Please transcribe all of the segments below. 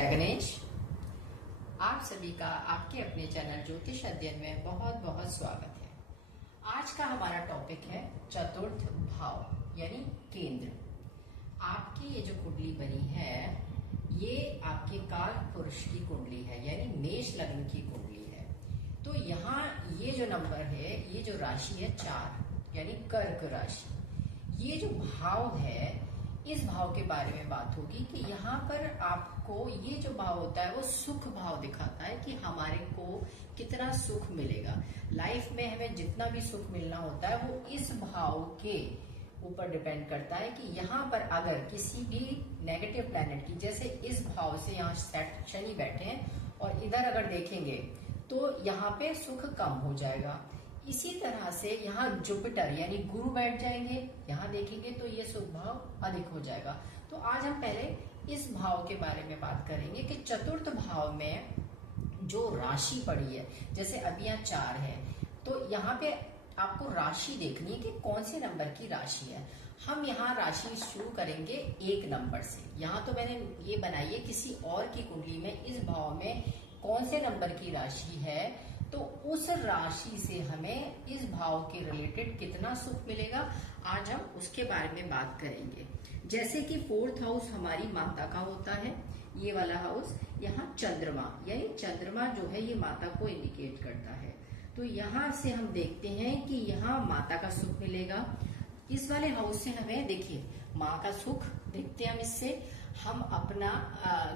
गणेश, आप सभी का आपके अपने चैनल ज्योतिष अध्ययन में बहुत बहुत स्वागत है। आज का हमारा टॉपिक है चतुर्थ भाव यानी केंद्र। आपकी ये जो कुंडली बनी है ये आपके काल पुरुष की कुंडली है यानी मेष लग्न की कुंडली है। तो यहाँ ये जो नंबर है, ये जो राशि है 4 यानी कर्क राशि। ये जो भाव है, इस भाव के बारे में बात होगी कि यहाँ पर आपको ये जो भाव होता है वो सुख भाव दिखाता है कि हमारे को कितना सुख मिलेगा लाइफ में। हमें जितना भी सुख मिलना होता है वो इस भाव के ऊपर डिपेंड करता है कि यहाँ पर अगर किसी भी नेगेटिव प्लैनेट की, जैसे इस भाव से यहाँ शनि बैठे हैं और इधर अगर देखेंगे तो यहाँ पे सुख कम हो जाएगा। इसी तरह से यहाँ जुपिटर यानी गुरु बैठ जाएंगे, यहाँ देखेंगे तो ये सुख भाव अधिक हो जाएगा। तो आज हम पहले इस भाव के बारे में बात करेंगे कि चतुर्थ भाव में जो राशि पड़ी है, जैसे अभी यहाँ 4 है तो यहाँ पे आपको राशि देखनी है कि कौन से नंबर की राशि है। हम यहाँ राशि शुरू करेंगे 1 नंबर से। यहाँ तो मैंने ये बनाई है, किसी और की कुंडली में इस भाव में कौन से नंबर की राशि है तो उस राशि से हमें इस भाव के रिलेटेड कितना सुख मिलेगा, आज हम उसके बारे में बात करेंगे। जैसे कि 4th हाउस हमारी माता का होता है, ये वाला हाउस, यहाँ चंद्रमा यानी चंद्रमा जो है ये माता को इंडिकेट करता है। तो यहाँ से हम देखते हैं कि यहाँ माता का सुख मिलेगा। इस वाले हाउस से हमें देखिए माँ का सुख देखते हैं, हम इससे हम अपना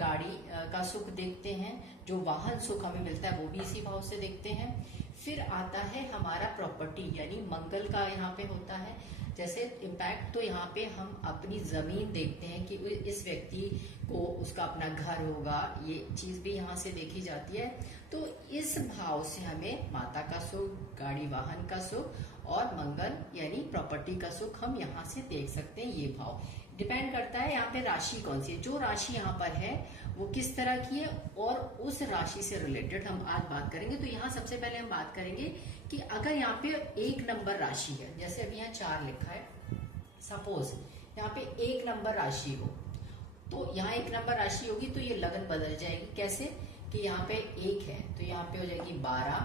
गाड़ी का सुख देखते हैं, जो वाहन सुख हमें मिलता है वो भी इसी भाव से देखते हैं। फिर आता है हमारा प्रॉपर्टी यानी मंगल का यहाँ पे होता है जैसे इम्पैक्ट। तो यहाँ पे हम अपनी जमीन देखते हैं कि इस व्यक्ति को उसका अपना घर होगा, ये चीज भी यहाँ से देखी जाती है। तो इस भाव से हमें माता का सुख, गाड़ी वाहन का सुख और मंगल यानी प्रॉपर्टी का सुख हम यहाँ से देख सकते हैं। ये भाव डिपेंड करता है यहाँ पे राशि कौन सी है, जो राशि यहाँ पर है वो किस तरह की है और उस राशि से रिलेटेड हम आज बात करेंगे। तो यहाँ सबसे पहले हम बात करेंगे कि अगर यहाँ पे 1 नंबर राशि है, जैसे अभी यहाँ 4 लिखा है, सपोज यहाँ पे 1 नंबर राशि हो तो यहाँ 1 नंबर राशि होगी तो ये लगन बदल जाएगी। कैसे कि यहाँ पे 1 है तो यहाँ पे हो जाएगी 12,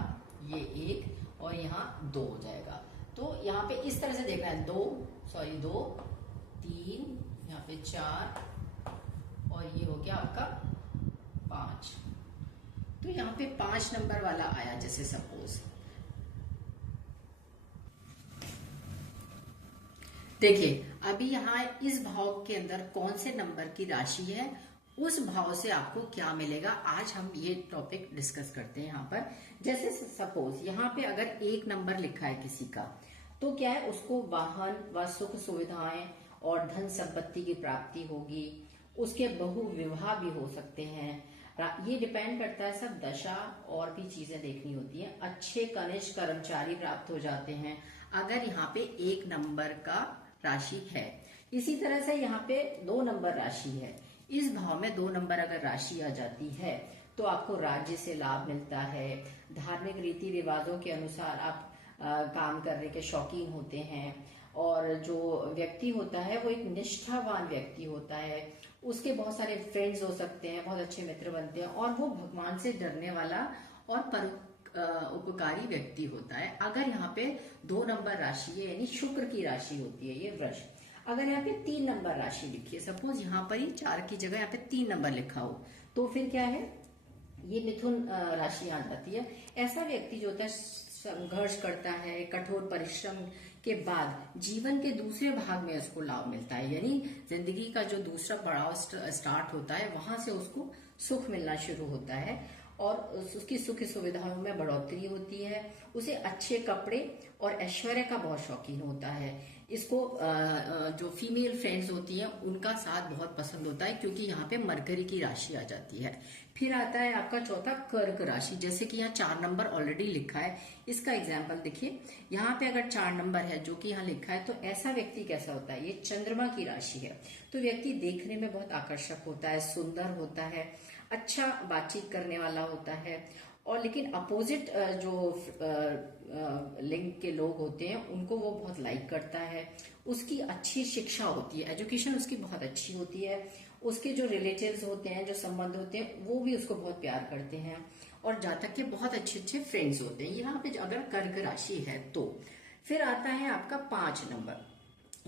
ये 1 और यहाँ 2 हो जाएगा। तो यहाँ पे इस तरह से देखना है, 2 3, यहाँ पे 4 और ये हो गया आपका 5। तो यहाँ पे 5 नंबर वाला आया जैसे सपोज। देखिए अभी यहाँ इस भाव के अंदर कौन से नंबर की राशि है, उस भाव से आपको क्या मिलेगा, आज हम ये टॉपिक डिस्कस करते हैं। यहाँ पर जैसे सपोज यहाँ पे अगर 1 नंबर लिखा है किसी का तो क्या है, उसको वाहन व सुख सुविधाएं और धन संपत्ति की प्राप्ति होगी, उसके बहु विवाह भी हो सकते हैं। ये डिपेंड करता है, सब दशा और भी चीजें देखनी होती हैं। अच्छे कनिष्ठ कर्मचारी प्राप्त हो जाते हैं अगर यहाँ पे 1 नंबर का राशि है। इसी तरह से यहाँ पे 2 नंबर राशि है, इस भाव में 2 नंबर अगर राशि आ जाती है तो आपको राज्य से लाभ मिलता है। धार्मिक रीति रिवाजों के अनुसार आप काम करने के शौकीन होते हैं और जो व्यक्ति होता है वो एक निष्ठावान व्यक्ति होता है। उसके बहुत सारे फ्रेंड्स हो सकते हैं, बहुत अच्छे मित्र बनते हैं और वो भगवान से डरने वाला और उपकारी व्यक्ति होता है। अगर यहाँ पे 2 नंबर राशि है यानी शुक्र की राशि होती है ये वृष। अगर यहाँ पे 3 नंबर राशि लिखी है, सपोज यहाँ पर ही 4 की जगह यहाँ पे 3 नंबर लिखा हो तो फिर क्या है, ये मिथुन राशि आ जाती है। ऐसा व्यक्ति जो होता है संघर्ष करता है, कठोर परिश्रम के बाद जीवन के दूसरे भाग में उसको लाभ मिलता है, यानी जिंदगी का जो दूसरा पड़ाव स्टार्ट होता है वहां से उसको सुख मिलना शुरू होता है और उसकी सुख सुविधाओं में बढ़ोतरी होती है। उसे अच्छे कपड़े और ऐश्वर्य का बहुत शौकीन होता है। इसको जो फीमेल फ्रेंड्स होती हैं उनका साथ बहुत पसंद होता है क्योंकि यहाँ पे मरकरी की राशि आ जाती है। फिर आता है आपका चौथा कर्क राशि, जैसे कि यहाँ 4 नंबर ऑलरेडी लिखा है। इसका एग्जाम्पल देखिए, यहाँ पे अगर 4 नंबर है जो कि यहाँ लिखा है तो ऐसा व्यक्ति कैसा होता है, ये चंद्रमा की राशि है। तो व्यक्ति देखने में बहुत आकर्षक होता है, सुंदर होता है, अच्छा बातचीत करने वाला होता है और लेकिन अपोजिट जो लिंग के लोग होते हैं उनको वो बहुत लाइक करता है। उसकी अच्छी शिक्षा होती है, एजुकेशन उसकी बहुत अच्छी होती है उसके जो रिलेटिव्स होते हैं, जो संबंध होते हैं, वो भी उसको बहुत प्यार करते हैं, और जातक के बहुत अच्छे अच्छे फ्रेंड्स होते हैं। यहाँ पे अगर कर्क राशि है तो फिर आता है आपका 5 नंबर,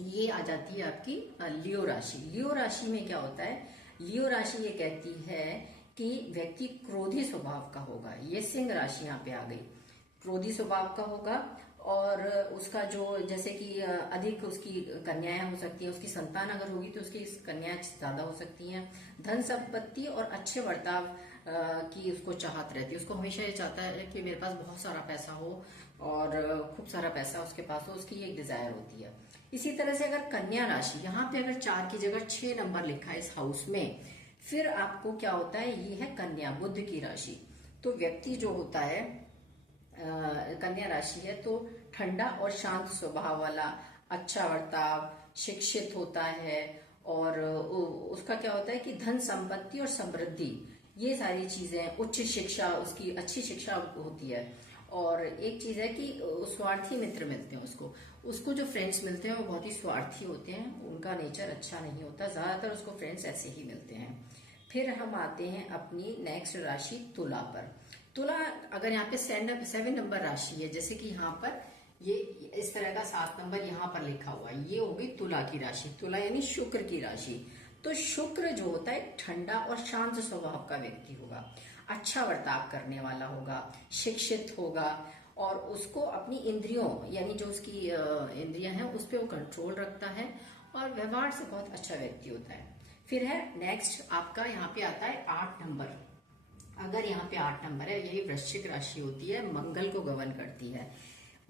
ये आ जाती है आपकी लियो राशि। लियो राशि में क्या होता है, लियो राशि ये कहती है कि व्यक्ति क्रोधी स्वभाव का होगा। ये सिंह राशि यहाँ पे आ गई, क्रोधी स्वभाव का होगा, और उसका जो जैसे कि अधिक उसकी कन्याएं हो सकती है, उसकी संतान अगर होगी तो उसकी कन्याएं ज्यादा हो सकती हैं। धन संपत्ति और अच्छे बर्ताव की उसको चाहत रहती है, उसको हमेशा ये चाहता है कि मेरे पास बहुत सारा पैसा हो और खूब सारा पैसा उसके पास हो, उसकी एक डिजायर होती है। इसी तरह से अगर कन्या राशि, यहाँ पे अगर 4 की जगह 6 नंबर लिखा है इस हाउस में, फिर आपको क्या होता है, ये है कन्या, बुध की राशि। तो व्यक्ति जो होता है कन्या राशि है तो ठंडा और शांत स्वभाव वाला, अच्छा बर्ताव, शिक्षित होता है, और उसका क्या होता है कि धन संपत्ति और समृद्धि, ये सारी चीजें, उच्च शिक्षा, उसकी अच्छी शिक्षा होती है। और एक चीज है कि स्वार्थी मित्र मिलते हैं उसको, उसको जो फ्रेंड्स मिलते हैं वो बहुत ही स्वार्थी होते हैं, उनका नेचर अच्छा नहीं होता, ज्यादातर उसको फ्रेंड्स ऐसे ही मिलते हैं। फिर हम आते हैं अपनी नेक्स्ट राशि तुला पर। तुला अगर यहाँ पे 7 नंबर राशि है, जैसे कि यहाँ पर ये इस तरह का 7 नंबर यहाँ पर लिखा हुआ है, ये होगी तुला की राशि। तुला यानी शुक्र की राशि। तो शुक्र जो होता है ठंडा और शांत स्वभाव का व्यक्ति होगा, अच्छा बर्ताव करने वाला होगा, शिक्षित होगा, और उसको अपनी इंद्रियों यानी जो उसकी इंद्रियां हैं उस पर वो कंट्रोल रखता है, और व्यवहार से बहुत अच्छा व्यक्ति होता है। फिर है नेक्स्ट आपका यहाँ पे आता है 8 नंबर। अगर यहाँ पे 8 नंबर है, यही वृश्चिक राशि होती है, मंगल को गवर्न करती है।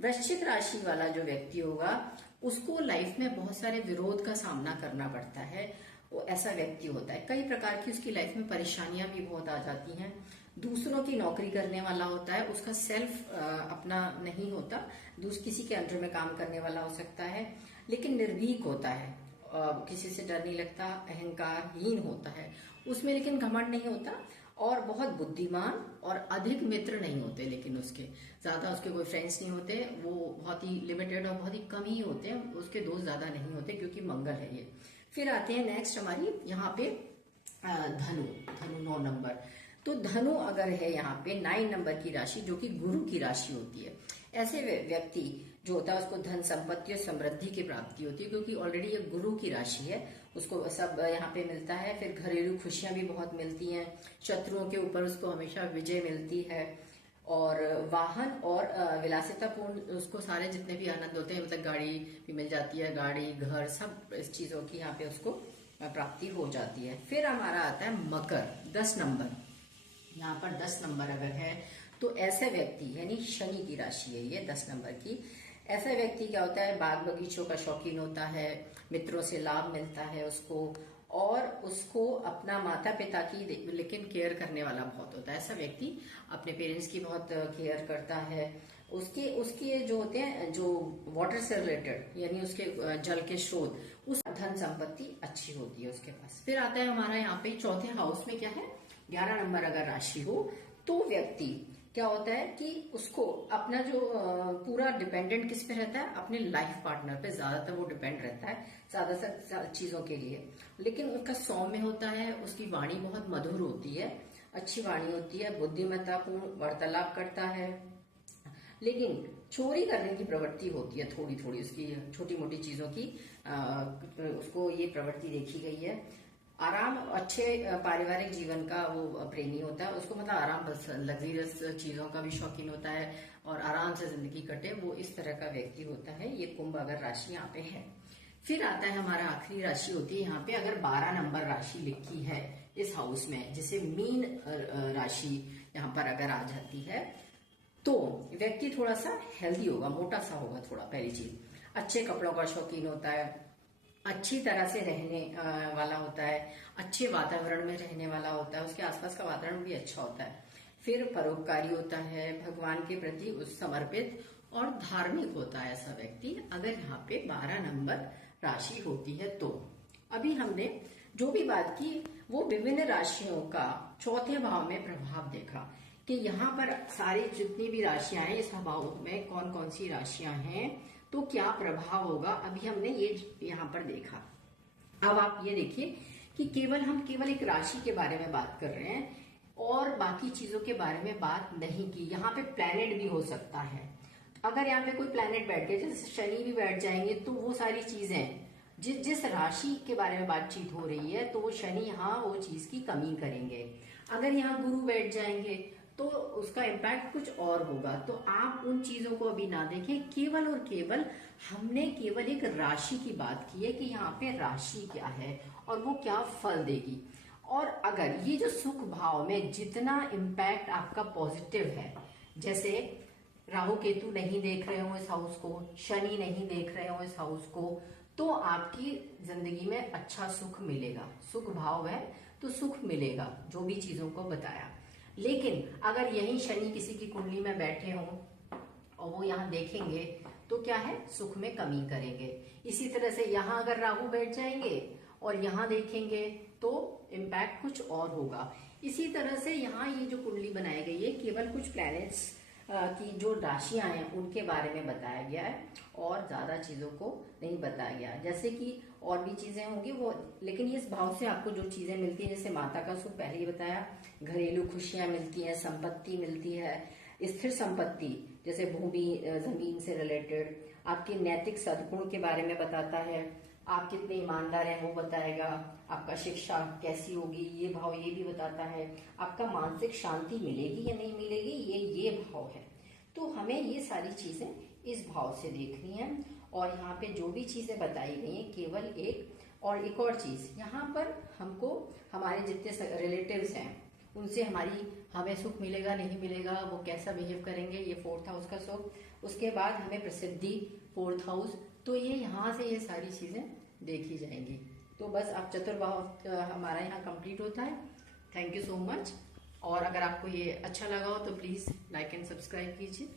वृश्चिक राशि वाला जो व्यक्ति होगा उसको लाइफ में बहुत सारे विरोध का सामना करना पड़ता है, वो ऐसा व्यक्ति होता है। कई प्रकार की उसकी लाइफ में परेशानियां भी बहुत आ जाती हैं। दूसरों की नौकरी करने वाला होता है, उसका सेल्फ अपना नहीं होता, किसी के अंडर में काम करने वाला हो सकता है, लेकिन निर्भीक होता है, किसी से डर नहीं लगता, अहंकारहीन होता है उसमें, लेकिन घमंड नहीं होता, और बहुत बुद्धिमान, और अधिक मित्र नहीं होते, लेकिन उसके ज्यादा उसके कोई फ्रेंड्स नहीं होते, वो बहुत ही लिमिटेड और बहुत ही कम ही होते हैं, उसके दोस्त ज्यादा नहीं होते, क्योंकि मंगल है ये। फिर आते हैं नेक्स्ट हमारी यहाँ पे धनु। धनु 9 नंबर। तो धनु अगर है यहाँ पे 9 नंबर की राशि, जो कि गुरु की राशि होती है, ऐसे व्यक्ति जो होता है उसको धन संपत्ति और समृद्धि की प्राप्ति होती है, क्योंकि ऑलरेडी ये गुरु की राशि है, उसको सब यहाँ पे मिलता है। फिर घरेलू खुशियां भी बहुत मिलती हैं, शत्रुओं के ऊपर उसको हमेशा विजय मिलती है, और वाहन और विलासितापूर्ण उसको सारे जितने भी आनंद होते हैं, मतलब गाड़ी भी मिल जाती है, गाड़ी, घर, सब इस चीजों की यहाँ पे उसको प्राप्ति हो जाती है। फिर हमारा आता है मकर, 10 नंबर। यहाँ पर 10 नंबर अगर है तो ऐसे व्यक्ति, यानी शनि की राशि है ये 10 नंबर की, ऐसा व्यक्ति क्या होता है, बाग बगीचों का शौकीन होता है, मित्रों से लाभ मिलता है उसको, और उसको अपना माता पिता की लेकिन केयर करने वाला बहुत होता है। ऐसा व्यक्ति अपने पेरेंट्स की बहुत केयर करता है। उसके जो होते हैं, जो वाटर से रिलेटेड, यानी उसके जल के स्रोत, उस धन संपत्ति अच्छी होती है उसके पास। फिर आता है हमारा यहाँ पे चौथे हाउस में क्या है, 11 नंबर अगर राशि हो तो व्यक्ति क्या होता है कि उसको अपना जो पूरा डिपेंडेंट किस पे रहता है, अपने लाइफ पार्टनर पे ज्यादातर वो डिपेंड रहता है ज्यादातर चीजों के लिए, लेकिन उसका सौम्य होता है, उसकी वाणी बहुत मधुर होती है, अच्छी वाणी होती है, बुद्धिमत्तापूर्ण वार्तालाप करता है, लेकिन चोरी करने की प्रवृत्ति होती है थोड़ी थोड़ी, उसकी छोटी मोटी चीजों की उसको ये प्रवृत्ति देखी गई है। आराम, अच्छे पारिवारिक जीवन का वो प्रेमी होता है, उसको मतलब आराम, लग्जरियस चीजों का भी शौकीन होता है, और आराम से जिंदगी कटे, वो इस तरह का व्यक्ति होता है। ये कुंभ अगर राशि यहाँ पे है। फिर आता है हमारा आखिरी राशि होती है यहाँ पे, अगर 12 नंबर राशि लिखी है इस हाउस में, जैसे मीन राशि यहाँ पर अगर आ जाती है, तो व्यक्ति थोड़ा सा हेल्दी होगा, मोटा सा होगा थोड़ा, पहली चीज, अच्छे कपड़ों का शौकीन होता है, अच्छी तरह से रहने वाला होता है, अच्छे वातावरण में रहने वाला होता है, उसके आसपास का वातावरण भी अच्छा होता है। फिर परोपकारी होता है, भगवान के प्रति समर्पित और धार्मिक होता है ऐसा व्यक्ति, अगर यहाँ पे 12 नंबर राशि होती है तो। अभी हमने जो भी बात की वो विभिन्न राशियों का चौथे भाव में प्रभाव देखा, कि यहाँ पर सारी जितनी भी राशियां हैं इस भाव में कौन कौन सी राशियां हैं, तो क्या प्रभाव होगा, अभी हमने ये यहाँ पर देखा। अब आप ये देखिए कि हम केवल एक राशि के बारे में बात कर रहे हैं और बाकी चीजों के बारे में बात नहीं की। यहाँ पे प्लैनेट भी हो सकता है। अगर यहाँ पे कोई प्लैनेट बैठ गया, जैसे शनि भी बैठ जाएंगे, तो वो सारी चीजें जिस राशि के बारे में बातचीत हो रही है, तो वो शनि यहाँ वो चीज की कमी करेंगे। अगर यहाँ गुरु बैठ जाएंगे तो उसका इम्पैक्ट कुछ और होगा। तो आप उन चीजों को अभी ना देखें, केवल और केवल हमने केवल एक राशि की बात की है कि यहाँ पे राशि क्या है और वो क्या फल देगी। और अगर ये जो सुख भाव में जितना इम्पैक्ट आपका पॉजिटिव है, जैसे राहु केतु नहीं देख रहे हो इस हाउस को, शनि नहीं देख रहे हो इस हाउस को, तो आपकी जिंदगी में अच्छा सुख मिलेगा। सुख भाव है तो सुख मिलेगा, जो भी चीजों को बताया। लेकिन अगर यही शनि किसी की कुंडली में बैठे हों और वो यहाँ देखेंगे तो क्या है, सुख में कमी करेंगे। इसी तरह से यहाँ अगर राहु बैठ जाएंगे और यहाँ देखेंगे तो इम्पैक्ट कुछ और होगा। इसी तरह से यहाँ ये जो कुंडली बनाई गई है, केवल कुछ प्लैनेट्स की जो राशियां हैं उनके बारे में बताया गया है और ज्यादा चीजों को नहीं बताया गया। जैसे कि और भी चीजें होंगी वो, लेकिन इस भाव से आपको जो चीजें मिलती हैं, जैसे माता का सुख पहले ही बताया, घरेलू खुशियां मिलती हैं, संपत्ति मिलती है, स्थिर संपत्ति जैसे भूमि जमीन से रिलेटेड, आपके नैतिक सद्गुण के बारे में बताता है, आप कितने ईमानदार हैं वो बताएगा, आपका शिक्षा कैसी होगी ये भाव ये भी बताता है, आपका मानसिक शांति मिलेगी या नहीं मिलेगी ये भाव है। तो हमें ये सारी चीजें इस भाव से देखनी है। और यहाँ पे जो भी चीजें बताई गई हैं केवल एक और चीज, यहाँ पर हमको हमारे जितने रिलेटिव्स हैं उनसे हमें सुख मिलेगा नहीं मिलेगा, वो कैसा बिहेव करेंगे, ये 4th हाउस का सुख। उसके बाद हमें प्रसिद्धि 4th हाउस, तो ये यहाँ से ये सारी चीजें देखी जाएंगी। तो बस अब चतुर्भाव हमारा यहाँ कंप्लीट होता है। Thank you so much. और अगर आपको ये अच्छा लगा हो तो प्लीज लाइक एंड सब्सक्राइब कीजिए।